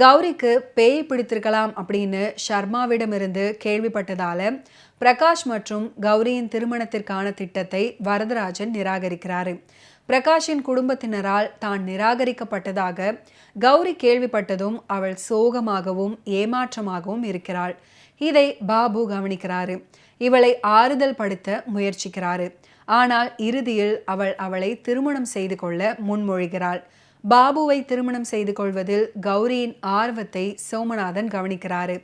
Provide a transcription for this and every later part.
கௌரிக்கு பேய் பிடித்திருக்கலாம் அப்படின்னு ஷர்மாவிடமிருந்து கேள்விப்பட்டதால பிரகாஷ் மற்றும் கௌரியின் திருமணத்திற்கான திட்டத்தை வரதராஜன் நிராகரிக்கிறாரு. பிரகாஷின் குடும்பத்தினரால் தான் நிராகரிக்கப்பட்டதாக கௌரி கேள்விப்பட்டதும் அவள் சோகமாகவும் ஏமாற்றமாகவும் இருக்கிறாள். இதை பாபு கவனிக்கிறாரு. இவளை ஆறுதல் படுத்த முயற்சிக்கிறாரு. ஆனால் இறுதியில் அவளை திருமணம் செய்து கொள்ள முன்மொழிகிறாள். பாபுவை திருமணம் செய்து கொள்வதில் கௌரியின் ஆர்வத்தை சோமநாதன் கவனிக்கிறாரு.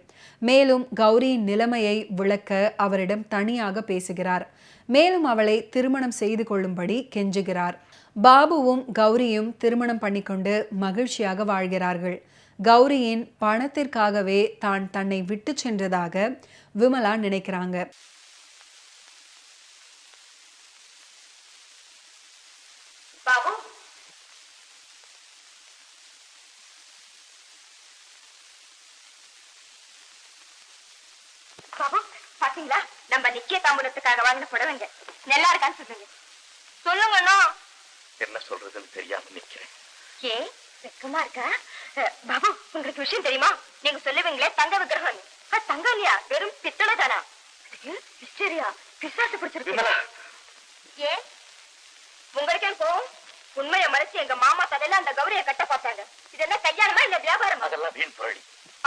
மேலும் கௌரியின் நிலைமையை விளக்க அவரிடம் தனியாக பேசுகிறார். மேலும் அவளை திருமணம் செய்து கொள்ளும்படி கெஞ்சுகிறார். பாபுவும் கௌரியும் திருமணம் பண்ணிக்கொண்டு மகிழ்ச்சியாக வாழ்கிறார்கள். கௌரியின் பணத்திற்காகவே தான் தன்னை விட்டு சென்றதாக விமலா நினைக்கிறாங்க. பாத்தீங்களா, நம்ம நிக்கிய தாம்பூலத்துக்காக வாங்கின புடவைங்க நல்லா இருக்கான்னு சொல்லுங்க. சொல்லுங்க. என்ன சொல்றதுன்னு தெரியாம நிக்கிறேன். ஏ வெக்கமா இருக்கா? பாபு, உங்களுக்கு விஷயம் தெரியுமா? நீங்க சொல்லுவீங்களே தங்க விக்கிரகம், தங்கம் இல்லையா, வெறும் பித்தளை தானா? சரியா பிசாசு பிடிச்சிருக்கு. ஏ உங்களுக்கு கோவம்? உண்மையை மறைச்சு எங்க மாமா தலையில அந்த கௌரிய கட்ட பார்த்தாங்க. இது என்ன கல்யாணமா இல்ல வியாபாரமா?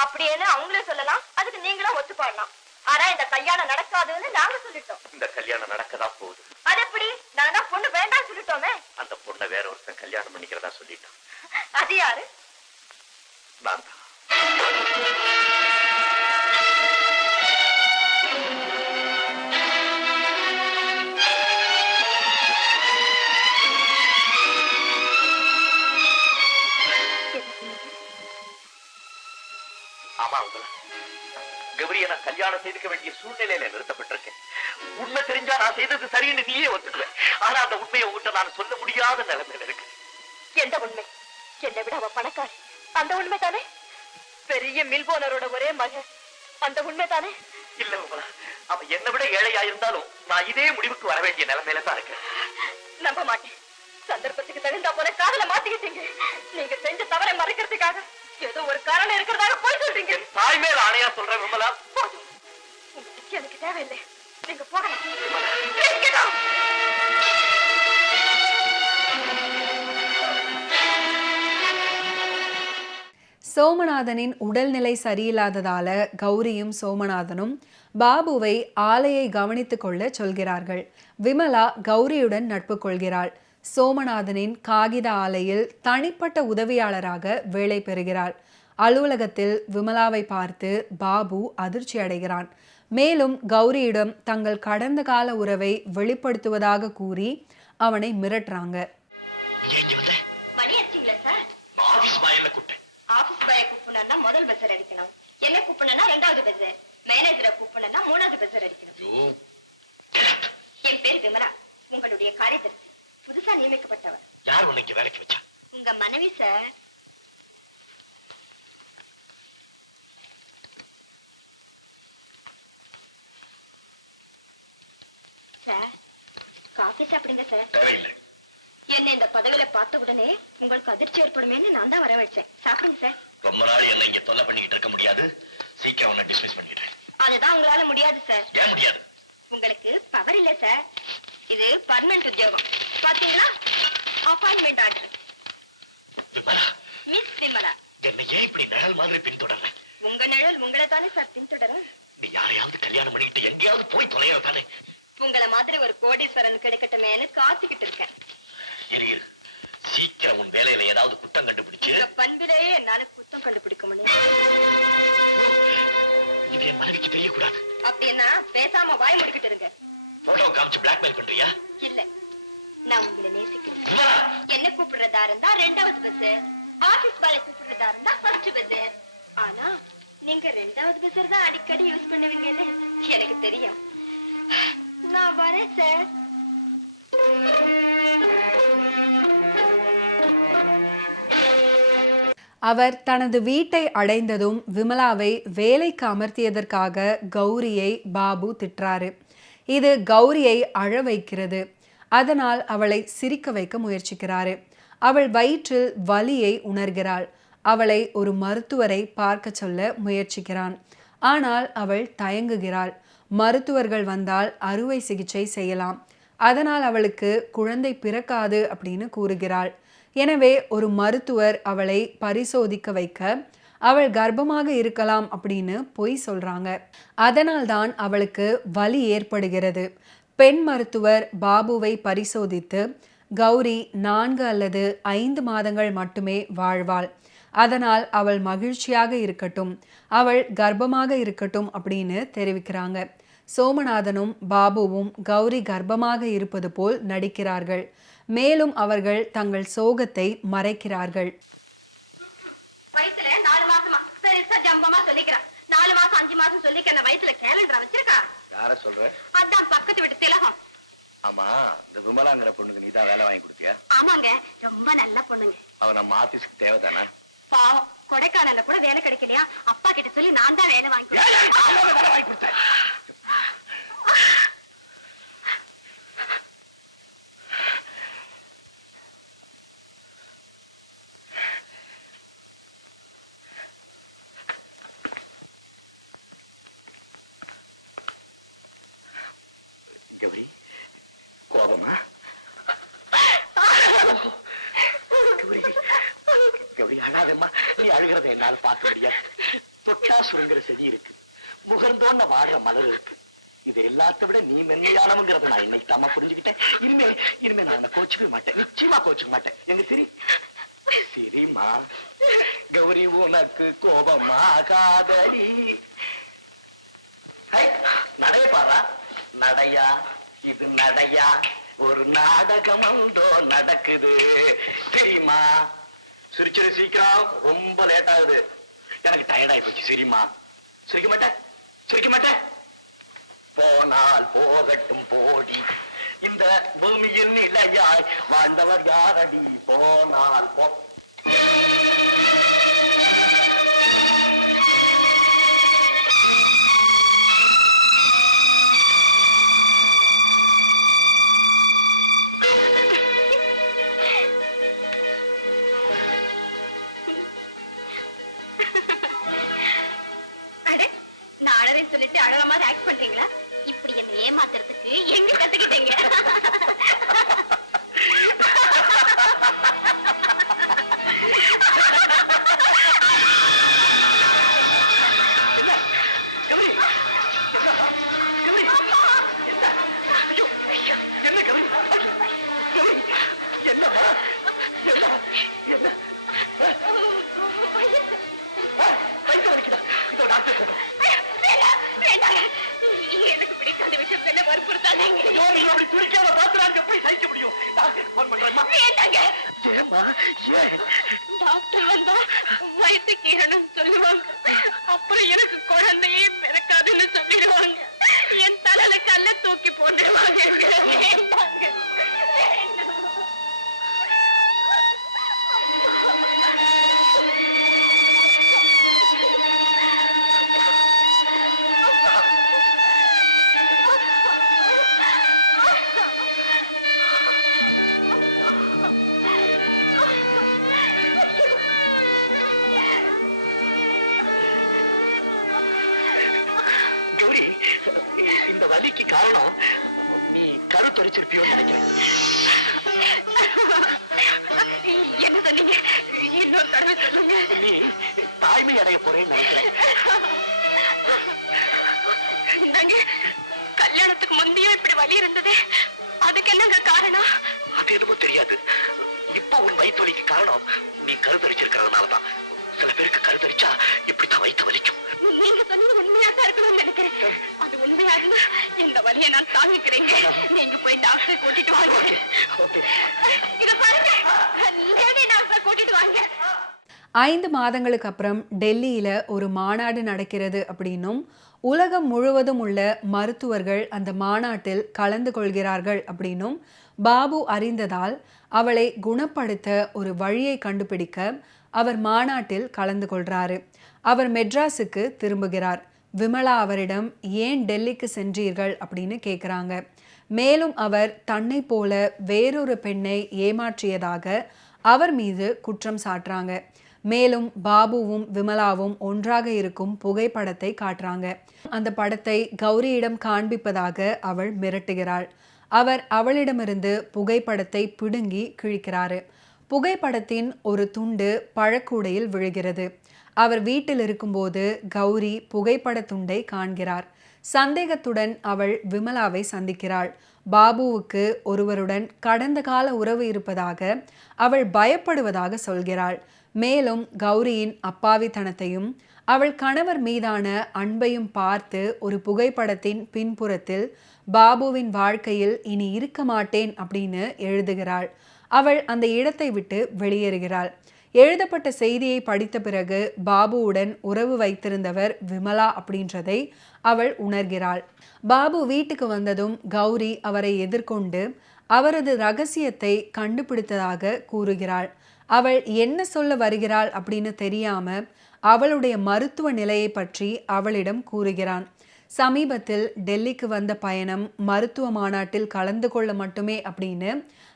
அப்படின்னு அவங்களே சொல்லலாம், அதுக்கு நீங்களும் ஒத்து பாடலாம். ஆனா இந்த கல்யாணம் நடக்காதுன்னு நாங்க சொல்லிட்டோம். இந்த கல்யாணம் நடக்கதான் போகுது. அது எப்படி? நாங்க தான் பொண்ணு வேண்டாம் சொல்லிட்டோமே. அந்த பொண்ணை வேற ஒருத்தன் கல்யாணம் பண்ணிக்கிறதா சொல்லிட்டான். அது யாரு? நான் தான். ஆமா, கௌரியை நான் கல்யாணம் செய்துக்க வேண்டிய சூழ்நிலையில நிறுத்தப்பட்டிருக்கேன். உண்மை தெரிஞ்சா நான் செய்தது சரின்னு நீயே ஒத்துக்குவேன். ஆனா அந்த உண்மையை உங்ககிட்ட நான் சொல்ல முடியாத நிலைமையில இருக்கு. எந்த உண்மை? என்னை விட அவ பணக்காரி, அந்த உண்மை தானே? பெரிய மில்போனரோட ஒரே மகன், அந்த உண்மை தானே? இல்ல உங்களா, அவ என்னை விட ஏழையா இருந்தாலும் நான் இதே முடிவுக்கு வர வேண்டிய நிலைமையில தான் இருக்கேன். நம்ப மாட்டேன். சந்தர்ப்பத்துக்கு தகுந்தா போல காதல மாத்திக்கிட்டீங்க. நீங்க செஞ்ச தவறை மறைக்கிறதுக்காக ஏதோ ஒரு காரணம் இருக்கிறதாக போய் சொல்றீங்க. தாய் மேல ஆணையா சொல்றேன் விமலா. எனக்கு தேவையில்லை, நீங்க போகலாம். சோமநாதனின் உடல்நிலை சரியில்லாததால கௌரியும் சோமநாதனும் பாபுவை ஆலையை கவனித்துக் கொள்ள சொல்கிறார்கள். விமலா கௌரியுடன் நட்பு கொள்கிறாள். சோமநாதனின் காகித ஆலையில் தனிப்பட்ட உதவியாளராக வேலை பெறுகிறாள். அலுவலகத்தில் விமலாவை பார்த்து பாபு அதிர்ச்சி அடைகிறான். மேலும் கௌரியிடம் தங்கள் கடந்த கால உறவை வெளிப்படுத்துவதாக கூறி அவனை மிரட்டுறாங்க. முதல் பஸ் அடிக்கணும், என்ன கூப்பிடணும்னா ரெண்டாவது பஸ், மேனேஜரை கூப்பிடணும்னா மூணாவது பஸ் அடிக்கணும். என் பேர் விமலா, உங்களுடைய காரியதர்சி, புதுசா நியமிக்கப்பட்டவர். யார் உனக்கு வேலைக்கு வச்சா? உங்க மனைவி சார். சார் காஃபி சாப்பிடுங்க சார். என்ன இந்த பதவியில பார்த்த உடனே உங்களுக்கு அதிர்ச்சி ஏற்படுமேன்னு நான் தான் வர வச்சேன். சாப்பிடுங்க சார். ரொம்ப நாள் என்ன இங்க தொல்லை பண்ணிக்கிட்டு இருக்க முடியாது. சீக்கிரம் உன்னை டிஸ்மிஸ் பண்ணிடுறேன். அதுதான் உங்களால முடியாது சார். ஏன் முடியாது? உங்களுக்கு பவர் இல்ல சார். இது பர்மனன்ட் உத்தியோகம். பாத்தீங்களா, அப்பாயின்மெண்ட் ஆர்டர். மிஸ் விமலா, என்ன ஏன் இப்படி நிழல் மாதிரி பின்தொடர்ற? உங்க நிழல் உங்களை தானே சார் பின்தொடரும். நீ யாரையாவது கல்யாணம் பண்ணிட்டு எங்கேயாவது போய் தொலைற தானே? உங்களை மாதிரி ஒரு கோடீஸ்வரன் கிடைக்கட்டுமேன்னு காத்துக்கிட்டு இருக்கேன். சீக்கிரம் உன் வேலையில ஏதாவது குற்றம் கண்டுபிடிச்சு. பண்பிலேயே என்னால குற்றம் கண்டுபிடிக்க முடியும். மனைவிக்கு தெரியக்கூடாது. அப்படின்னா பேசாம வாய் முடிக்கிட்டு இருங்க. போட்டோ காமிச்சு பிளாக்மெயில் பண்றியா? இல்ல, நான் உங்களை நேசிக்கிறேன். என்ன கூப்பிடுறதா இருந்தா ரெண்டாவது பஸ், ஆபீஸ் வேலை கூப்பிடுறதா இருந்தா ஃபர்ஸ்ட் பஸ். ஆனா நீங்க ரெண்டாவது பஸ் தான் அடிக்கடி யூஸ் பண்ணுவீங்கன்னு எனக்கு தெரியும். நான் வரேன் சார். அவர் தனது வீட்டை அடைந்ததும் விமலாவை வேலைக்கு அமர்த்தியதற்காக கௌரியை பாபு திட்டுறாரு. இது கௌரியை அழ வைக்கிறது. அதனால் அவளை சிரிக்க வைக்க முயற்சிக்கிறாரு. அவள் வயிற்றில் வலியை உணர்கிறாள். அவளை ஒரு மருத்துவரை பார்க்க சொல்ல முயற்சிக்கிறான். ஆனால் அவள் தயங்குகிறாள். மருத்துவர்கள் வந்தால் அறுவை சிகிச்சை செய்யலாம், அதனால் அவளுக்கு குழந்தை பிறக்காது அப்படின்னு கூறுகிறாள். எனவே ஒரு மருத்துவர் அவளை பரிசோதிக்க வைக்க அவள் கர்ப்பமாக இருக்கலாம் அப்படின்னு பொய் சொல்றாங்க. அதனால்தான் அவளுக்கு வலி ஏற்படுகிறது. பெண் மருத்துவர் பாபுவை பரிசோதித்து கௌரி 4 அல்லது 5 மாதங்கள் மட்டுமே வாழ்வாள், அதனால் அவள் மகிழ்ச்சியாக இருக்கட்டும், அவள் கர்ப்பமாக இருக்கட்டும் அப்படின்னு தெரிவிக்கிறாங்க. சோமநாதனும் பாபுவும் கௌரி கர்ப்பமாக இருப்பது போல் நடிக்கிறார்கள். மேலும் அவர்கள் தங்கள் சோகத்தை மறைக்கிறார்கள். வயசுல 4 மாசமா பெருசா ஜம்பமா சொல்லிக்கிறேன். 4 மாசம் 5 மாசம் சொல்லிக்க அந்த வயசுல கேலண்டர் வச்சிருக்கா. யார சொல்ற? அதான் பக்கத்து வீட்டு திலகம். ஆமா, இந்த விமலாங்கிற பொண்ணுக்கு நீதான் வேலை வாங்கி கொடுத்தியா? ஆமாங்க, ரொம்ப நல்ல பொண்ணுங்க. அவ நம்ம ஆபீஸ்க்கு தேவைதானா? பாவம், கொடைக்கானல்ல கூட வேலை கிடைக்கலையா, அப்பா கிட்ட சொல்லி நான் தான் வேலை வாங்கி கொடுத்தேன். கௌரி, கோபமா? கௌரி, கௌரி அழாதம்மா. நீ அழுகிறத என்னால பார்க்க முடியாது. தொட்டா சுருங்கிற செடி இருக்கு, முகர்ந்தோன்ன வாடுற மலர் இருக்கு. இது எல்லாத்த விட நீ மென்மையானவங்கிறத நான் இன்னைக்கு தாமா புரிஞ்சுக்கிட்டேன். இனிமே நான் என்ன கோச்சுக்க மாட்டேன், நிச்சயமா கோச்சுக்க மாட்டேன். எங்க சரி சரிம்மா. கௌரி, உனக்கு கோபமா காதலி? நடைய பாரா, நடையா இது நடையா? ஒரு நாடகம் உண்டோ நடக்குது தெரியுமா? சிரிச்சிரு சீக்கிரம், ரொம்ப லேட் ஆகுது. எனக்கு டயர்ட் ஆகி போச்சு. சரிம்மா, சிரிக்க மாட்டேன். போனால் போகட்டும் போடி, இந்த பூமியில் நிலையாய் வாழ்ந்தவர் யாரடி? போனால் போ. சொல்லிட்டு அழகா மாதிரி ஆக்ட் பண்றீங்களா? இப்படி என்ன ஏமாத்துறதுக்கு எங்க கத்துக்கிட்டீங்க? எனக்கு பிடிக்காத விஷயம் என்ன வற்புறுத்தாதீங்க. டாக்டர் வந்தா வயிற்று கீரணும் சொல்லுவாங்க, அப்புறம் எனக்கு குழந்தையே பிறக்காதுன்னு சொல்லிடுவாங்க. என் தலையில கல்ல தூக்கி போட்டுருவாங்க. இந்த வலிக்கு காரணம் நீ கருத்தரிச்சிருப்பியோ நினைக்கிறேன். என்ன சொன்னீங்க? இன்னொரு தடவை சொல்லுங்க. நீ தாய்மை அடைய போறேன்னு நினைக்கிறேன். கல்யாணத்துக்கு முந்தையும் இப்படி வலி இருந்தது, அதுக்கு என்னங்க காரணம்? அது என்னமோ தெரியாது. இப்ப உன் வயிற்று வலிக்கு காரணம் நீ கருத்தரிச்சிருக்கிறதுனாலதான். சில பேருக்கு கருத்தரிச்சா இப்படித்தான் வயிற்று வலிக்கும். நீங்க சொன்னது உண்மையாதான் இருக்கணும்னு நினைக்கிறேன். அது உண்மையாகுன்னா இந்த வலியை நான் தாங்கிக்கிறேன். நீங்க போய் டாக்டரை கூட்டிட்டு வாங்க. இத பாருங்க, லேடி டாக்டரை கூட்டிட்டு வாங்க. 5 மாதங்களுக்கு அப்புறம் டெல்லியில ஒரு மாநாடு நடக்கிறது அப்படின்னும் உலகம் முழுவதும் உள்ள மருத்துவர்கள் அந்த மாநாட்டில் கலந்து கொள்கிறார்கள் அப்படின்னும் பாபு அறிந்ததால் அவளை குணப்படுத்த ஒரு வழியை கண்டுபிடிக்க அவர் மாநாட்டில் கலந்து கொள்றாரு. அவர் மெட்ராஸுக்கு திரும்புகிறார். விமலா அவரிடம் ஏன் டெல்லிக்கு சென்றீர்கள் அப்படின்னு கேட்குறாங்க. மேலும் அவர் தன்னை போல வேறொரு பெண்ணை ஏமாற்றியதாக அவர் மீது குற்றம் சாட்டுறாங்க. மேலும் பாபுவும் விமலாவும் ஒன்றாக இருக்கும் புகைப்படத்தை காட்டுறாங்க. அந்த படத்தை கௌரியிடம் காண்பிப்பதாக அவள் மிரட்டுகிறாள். அவர் அவளிடமிருந்து புகைப்படத்தை பிடுங்கி கிழிக்கிறாரு. புகைப்படத்தின் ஒரு துண்டு பழக்கூடையில் விழுகிறது. அவர் வீட்டில் இருக்கும்போது கௌரி புகைப்பட துண்டை காண்கிறார். சந்தேகத்துடன் அவள் விமலாவை சந்திக்கிறாள். பாபுவுக்கு ஒருவருடன் கடந்த கால உறவு இருப்பதாக அவள் பயப்படுவதாக சொல்கிறாள். மேலும் கௌரியின் அப்பாவித்தனத்தையும் அவள் கணவர் மீதான அன்பையும் பார்த்து ஒரு புகைப்படத்தின் பின்புறத்தில் பாபுவின் வாழ்க்கையில் இனி இருக்க மாட்டேன் அப்படின்னு எழுதுகிறாள். அவள் அந்த இடத்தை விட்டு வெளியேறுகிறாள். எழுதப்பட்ட செய்தியை படித்த பிறகு பாபுவுடன் உறவு வைத்திருந்தவர் விமலா அப்படின்றதை அவள் உணர்கிறாள். பாபு வீட்டுக்கு வந்ததும் கௌரி அவரை எதிர்கொண்டு அவரது ரகசியத்தை கண்டுபிடித்ததாக கூறுகிறாள். அவள் என்ன சொல்ல வருகிறாள் அப்படின்னு தெரியாம அவளுடைய மருத்துவ நிலையை பற்றி அவளிடம் கூறுகிறான். சமீபத்தில் டெல்லிக்கு வந்த பயணம் மருத்துவ மாநாட்டில் கலந்து கொள்ள மட்டுமே அப்படின்னு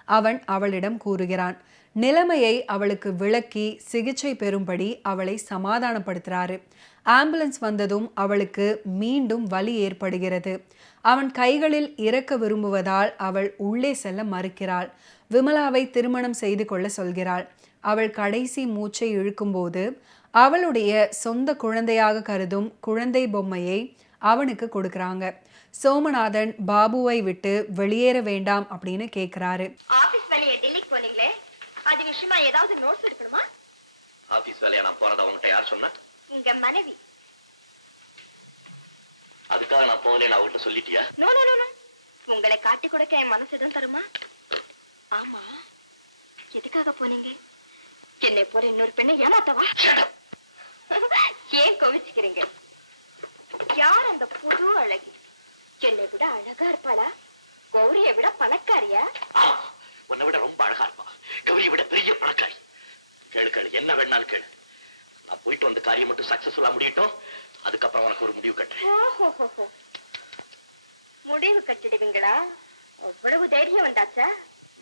அவன் அவளிடம் கூறுகிறான். நிலைமையை அவளுக்கு விளக்கி சிகிச்சை பெறும்படி அவளை சமாதானப்படுத்துறாரு. ஆம்புலன்ஸ் வந்ததும் அவளுக்கு மீண்டும் வலி ஏற்படுகிறது. அவன் கைகளில் இறக்க விரும்புவதால் அவள் உள்ளே செல்ல மறுக்கிறாள். விமலாவை திருமணம் செய்து கொள்ள சொல்கிறாள். அவள் கடைசி மூச்சை இழுக்கும்போது அவளுடைய சொந்த குழந்தையாக கருதும் குழந்தை பொம்மையை அவனுக்கு கொடுக்கறாங்க. சோமநாதன் பாபுவை விட்டு வெளியேற வேண்டாம் அப்படின்னு கேட்கிறாரு. ஆபீஸ் வேலையை டெல்லிக்கு போனீங்களே, அது விஷயமா ஏதாவது நோட்ஸ் எடுக்கணுமா? ஆபீஸ் வேலையை நான் போறத உங்ககிட்ட யார் சொன்னா? உங்க மனைவி. அதுக்காக நான் போகல அவகிட்ட சொல்லிட்டியா? நோ நோ நோ, உங்களை காட்டி கொடுக்க என் மனசுதான் தருமா? ஆமா, எதுக்காக போனீங்க? என்னை போற இன்னொரு பெண்ணை ஏமாத்தவா? ஏன் கோவிச்சுக்கிறீங்க? யார் அந்த புது அழகி? என்னை விட அழகா இருப்பாளா? கௌரியை விட பணக்காரியா? உன்னை விட ரொம்ப அழகா இருப்பா. கௌரியை விட பெரிய பணக்காரி. கேளு கேளு, என்ன வேணாலும் கேளு. நான் போயிட்டு வந்த காரியம் மட்டும் சக்சஸ்ஃபுல்லா முடியட்டும். அதுக்கப்புறம் உனக்கு ஒரு முடிவு கட்டுறேன். முடிவு கட்டிடுவீங்களா? அவ்வளவு தைரியம் வந்தாச்சா?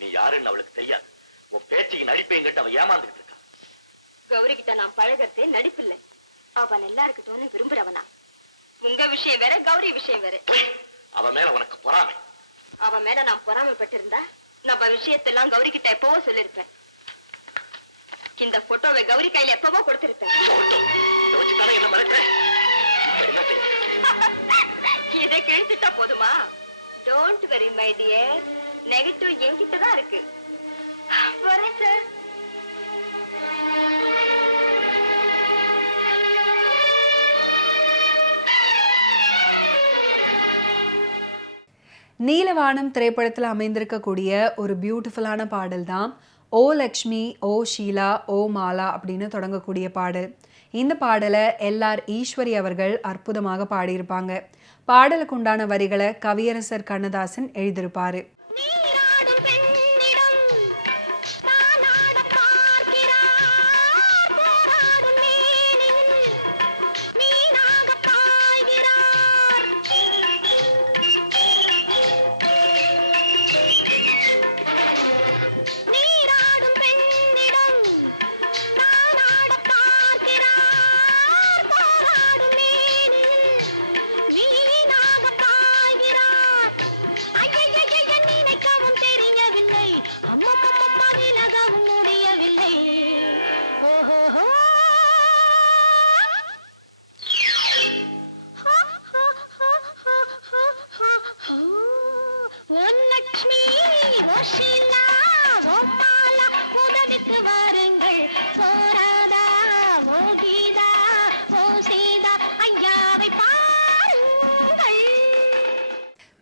நீ யாருன்னு அவளுக்கு தெரியாது. உன் பேச்சையும் நடிப்பையும் கிட்ட அவன் ஏமாந்துட்டு இருக்கா. கௌரி கிட்ட நான் பழகிறதே நடிப்பில்லை. அவன் நல்லா இருக்கட்டும்னு விரும்புறவனா? உங்க விஷயம் வேற, கௌரி விஷயம் வேற. அவன் மேல உனக்கு பொறாமை. அவன் மேல நான் பொறாமைப்பட்டிருந்தா நம்ம விஷயத்தெல்லாம் கௌரி கிட்ட எப்பவோ சொல்லிருப்பேன். இந்த போட்டோவை கௌரி கையில எப்பவோ கொடுத்திருப்பேன். இதை கிழிச்சுட்டா போதுமா? Don't worry my dear, negative என்கிட்டதான் இருக்கு. வரேன் சார். நீலவானம் திரைப்படத்தில் அமைந்திருக்கக்கூடிய ஒரு பியூட்டிஃபுல்லான பாடல் தான் ஓ லக்ஷ்மி ஓ ஷீலா ஓ மாலா அப்படின்னு தொடங்கக்கூடிய பாடல். இந்த பாடலை எல்ஆர் ஈஸ்வரி அவர்கள் அற்புதமாக பாடியிருப்பாங்க. பாடலுக்கு உண்டான வரிகளை கவியரசர் கண்ணதாசன் எழுதியிருப்பாரு.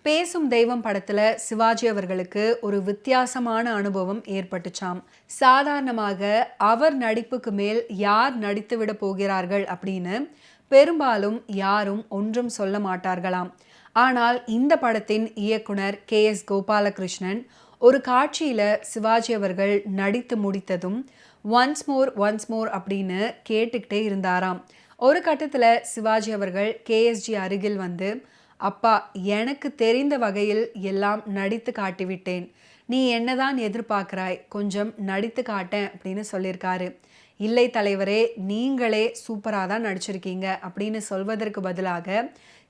பேசும் தெய்வம் படத்துல சிவாஜி அவர்களுக்கு ஒரு வித்தியாசமான அனுபவம் ஏற்பட்டுச்சாம். சாதாரணமாக அவர் நடிப்புக்கு மேல் யார் நடித்து விட போகிறார்கள் அப்படின்னு பெரும்பாலும் யாரும் ஒன்றும் சொல்ல மாட்டார்களாம். ஆனால் இந்த படத்தின் இயக்குனர் KS கோபாலகிருஷ்ணன் ஒரு காட்சியில சிவாஜி அவர்கள் நடித்து முடித்ததும் ஒன்ஸ் மோர் அப்படின்னு கேட்டுக்கிட்டே இருந்தாராம். ஒரு கட்டத்துல சிவாஜி அவர்கள் KSG அருகில் வந்து, அப்பா, எனக்கு தெரிந்த வகையில் எல்லாம் நடித்து காட்டிவிட்டேன். நீ என்னதான் எதிர்பார்க்கிறாய், கொஞ்சம் நடித்து காட்டேன் அப்படின்னு சொல்லியிருக்காரு. இல்லை தலைவரே, நீங்களே சூப்பராக தான் நடிச்சிருக்கீங்க அப்படின்னு சொல்வதற்கு பதிலாக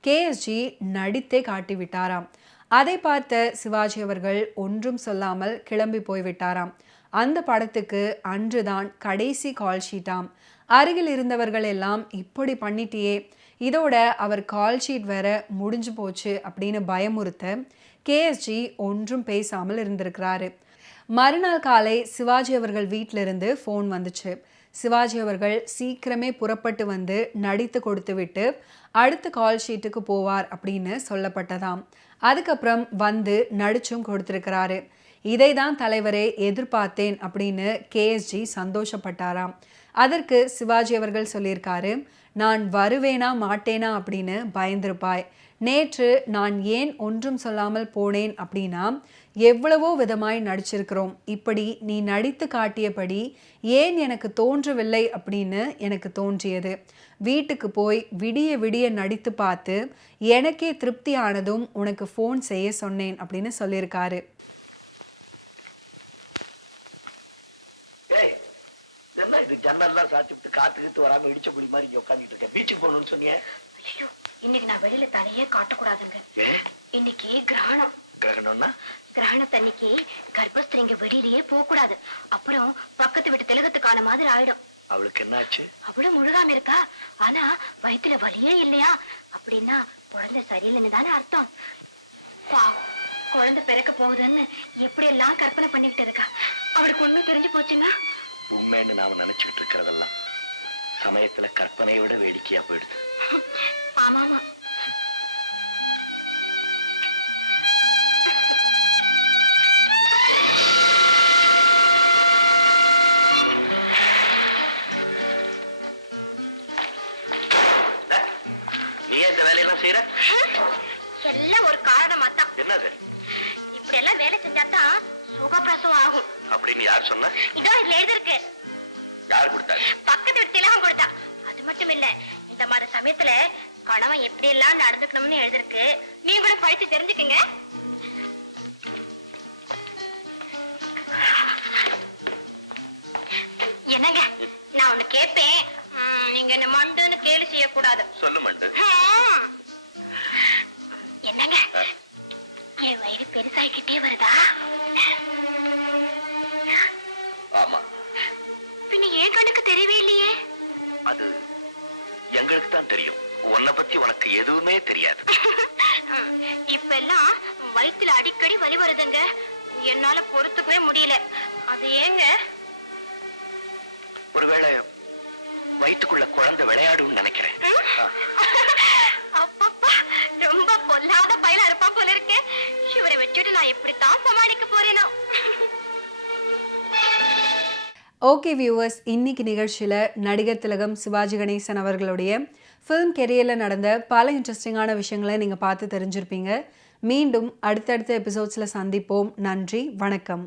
கேஎஸ்ஜி நடித்தே காட்டிவிட்டாராம். அதை பார்த்த சிவாஜி அவர்கள் ஒன்றும் சொல்லாமல் கிளம்பி போய்விட்டாராம். அந்த படத்துக்கு அன்றுதான் கடைசி கால் ஷீட்டாம். அருகில் இருந்தவர்கள் எல்லாம் இப்படி பண்ணிட்டியே, இதோட அவர் கால் ஷீட் வேற முடிஞ்சு போச்சு அப்படின்னு பயமுறுத்த கேஎஸ்ஜி ஒன்றும் பேசாமல் இருந்திருக்கிறாரு. மறுநாள் காலை சிவாஜி அவர்கள் வீட்டிலிருந்து ஃபோன் வந்துச்சு. சிவாஜி அவர்கள் சீக்கிரமே புறப்பட்டு வந்து நடித்து கொடுத்து விட்டு அடுத்த கால் ஷீட்டுக்கு போவார் அப்படின்னு சொல்லப்பட்டதாம். அதுக்கப்புறம் வந்து நடிச்சும் கொடுத்துருக்கிறாரு. இதை தான் தலைவரே எதிர்பார்த்தேன் அப்படின்னு கேஎஸ்ஜி சந்தோஷப்பட்டாராம். அதற்கு சிவாஜி அவர்கள் சொல்லியிருக்காரு, நான் வருவேனா மாட்டேனா அப்படின்னு பயந்திருப்பாய். நேற்று நான் ஏன் ஒன்றும் சொல்லாமல் போனேன் அப்படின்னா, எவ்வளவோ விதமாய் நடிச்சிருக்கிறோம். இப்படி நீ நடித்து காட்டியபடி ஏன் எனக்கு தோன்றவில்லை அப்படின்னு எனக்கு தோன்றியது. வீட்டுக்கு போய் விடிய விடிய நடித்து பார்த்து எனக்கே திருப்தி ஆனதும் உனக்கு ஃபோன் செய்ய சொன்னேன் அப்படின்னு சொல்லியிருக்காரு. ஜன்னல்லாம் சாத்திட்டு காத்துக்கிட்டு வராம இடிச்ச புலி மாதிரி இங்க உட்காந்துட்டு இருக்கேன். பீச்சுக்கு போகணும்னு சொன்னீங்க. ஐயோ, இன்னைக்கு நான் வெளியில தலையே காட்டக்கூடாதுங்க. இன்னைக்கு கிரகணம். கிரகணம்னா? கிரகணத்தன்னைக்கு கர்ப்பஸ்திரிங்க வெளியிலேயே போக கூடாது. அப்புறம் பக்கத்து வீட்டு திலகத்துக்கான மாதிரி ஆயிடும். அவளுக்கு என்னாச்சு? அவளும் முழுகாம இருக்கா, ஆனா வயிற்றுல வலியே இல்லையா. அப்படின்னா குழந்தை சரியில்லைன்னு தானே அர்த்தம். பாவம், குழந்தை பிறக்க போகுதுன்னு எப்படி எல்லாம் கற்பனை பண்ணிக்கிட்டு இருக்கா. அவளுக்கு உண்மை தெரிஞ்சு போச்சுன்னா உண்மைன்னு நாம நினைச்சுக்கிட்டு இருக்கிறதெல்லாம் சமயத்துல கற்பனையை விட வேடிக்கையா போயிடுது. ஆமாமா. நீ இந்த வேலையெல்லாம் செய்யற? எல்லாம் ஒரு காரணமா தான். என்னது? இப்படி எல்லாம் வேலை செஞ்சாதான் சுகப்பிரசவம் ஆகும் அப்படின்னு யார் சொன்ன? இதோ இதுல எழுதிருக்கு. யார் கொடுத்தாரு? பக்கத்து வீட்டு திலகம் கொடுத்தா. அது மட்டும் இல்ல, இந்த மாதிரி சமயத்துல கணவன் எப்படி எல்லாம் நடந்துக்கணும்னு எழுதிருக்கு. நீங்களும் படிச்சு தெரிஞ்சுக்கங்க. என்னங்க, நான் ஒண்ணு கேட்பேன், நீங்க என்ன மண்டுன்னு கேலி செய்யக்கூடாது. சொல்லு மண்டு. என்னங்க, என் வயிறு பெருசாகிக்கிட்டே வருதா? ஆமா. பின்ன ஏன் கண்ணுக்கு தெரியவே இல்லையே? அது எங்களுக்கு தான் தெரியும். உன்னை பத்தி உனக்கு எதுவுமே தெரியாது. இப்ப எல்லாம் வயிற்றுல அடிக்கடி வலி வருதுங்க. என்னால பொறுத்துக்கவே முடியல. அது ஏங்க? ஒருவேளை வயிற்றுக்குள்ள குழந்தை விளையாடும் நினைக்கிறேன். அப்பப்பா, ரொம்ப பொல்லாத பயில இருப்பா போல இருக்கு. இவரை வச்சுட்டு நான் எப்படித்தான் சமாளிக்க போறேனோ. ஓகே வியூவர்ஸ், இன்னைக்கு நிகழ்ச்சியில் நடிகர் திலகம் சிவாஜி கணேசன் அவர்களுடைய ஃபிலிம் கெரியரில் நடந்த பல இன்ட்ரெஸ்டிங்கான விஷயங்களை நீங்கள் பார்த்து தெரிஞ்சிருப்பீங்க. மீண்டும் அடுத்தடுத்த எபிசோட்ஸில் சந்திப்போம். நன்றி, வணக்கம்.